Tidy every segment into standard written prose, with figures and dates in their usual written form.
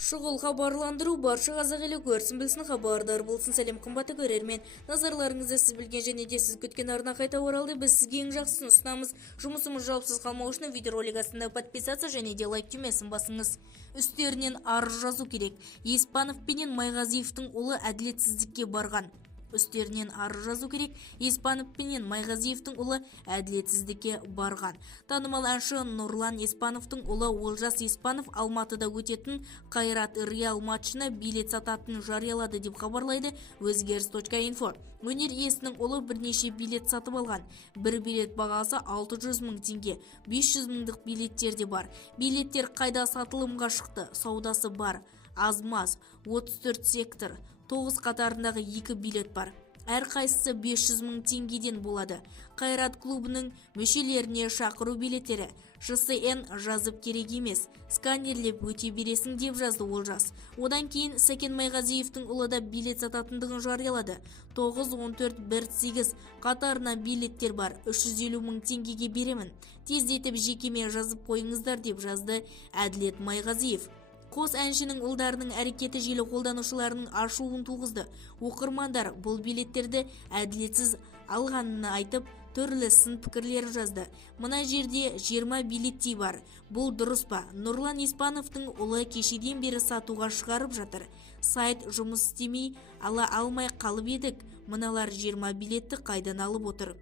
Шұғыл хабарландыру барша қазақ елі көрсін білсін, хабардар болсын. Сәлем қымбатты көрермен, назарларыңызды сіз білген және де сіз күткен арна қайта оралды. Біз сізге ең жақсысын ұсынамыз. Жұмысымыз жауапсыз қалмау үшін видеоролик астында подписаться және де лайк түймесін басыңыз. Үстерінен арыз жазу керек. Еспанов пенен Майғазиевтің ұлы әділетсіздікке барған. Үстерінен арыз жазу керек. Еспанов пенен Майғазиевтің ұлы әділетсіздікке барған. Танымал әнші Нұрлан Еспановтың ұлы Олжас Еспанов Алматыда өтетін Қайрат Реал матчына билет сататын жариялады деп хабарлайды өзгеріс.инфо. Өнер иесінің ұлы бірнеше билет сатып алған. Бір билет бағасы 600 мың теңге. 500 мыңдық билеттер де бар. Билеттер қайда сатылымға шықты? Саудасы бар. Аз-маз 34 сектор 9 қатарындағы 2 билет бар. Әр қайсысы 500 мың теңгеден болады. Қайрат клубының мүшелеріне шақыру билеттері. ЖСН жазып керек емес. Сканерлеп өте бересің деп жазды Олжас. Одан кейін Сәкен Майғазиевтің ұлы да билет сататындығын жариялады. 9-14-18 қатарына билеттер бар. 350 мың теңгеге беремін. Тездетіп жекеме жазып қойыңыздар деп жазды Әділет Майғазиев. Қос әншінің ұлдарының әрекеті желі қолданушыларының ашуын туғызды. Оқырмандар бұл билеттерді әділетсіз алғанын айтып, түрлі сын пікірлер жазды. Мына жерде 20 билеттей бар. Бұл дұрыс па? Нұрлан Еспановтың ұлы кешеден бері сатуға шығарып жатыр. Сайт жұмыс істемей, ала алмай қалып едік. Мыналар 20 билетті қайдан алып отыр?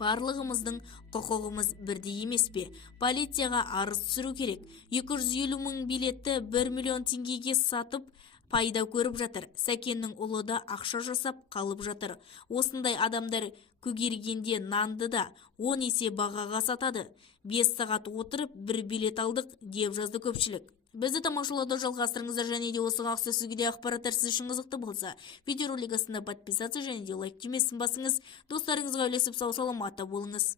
Барлығымыздың құқығымыз бірдей емес пе? Полицияға арыз түсіру керек. 250 мың билетті 1 миллион теңгеге сатып пайда көріп жатыр. Сәкеннің ұлы да ақша жасап қалып жатыр. Осындай адамдар көгергенде нанды да 10 есе бағаға сатады. 5 сағат отырып 1 билет алдық деп жазды көпшілік. Бізді тамашалауды жалғастырыңыздар және де осы қақсы сізге де ақпараттар сіз үшін қызықты болса, видеоролик астына подписаться және де лайк түймесін басыңыз. Достарыңызға үлесіп сау саламатта болыңыз.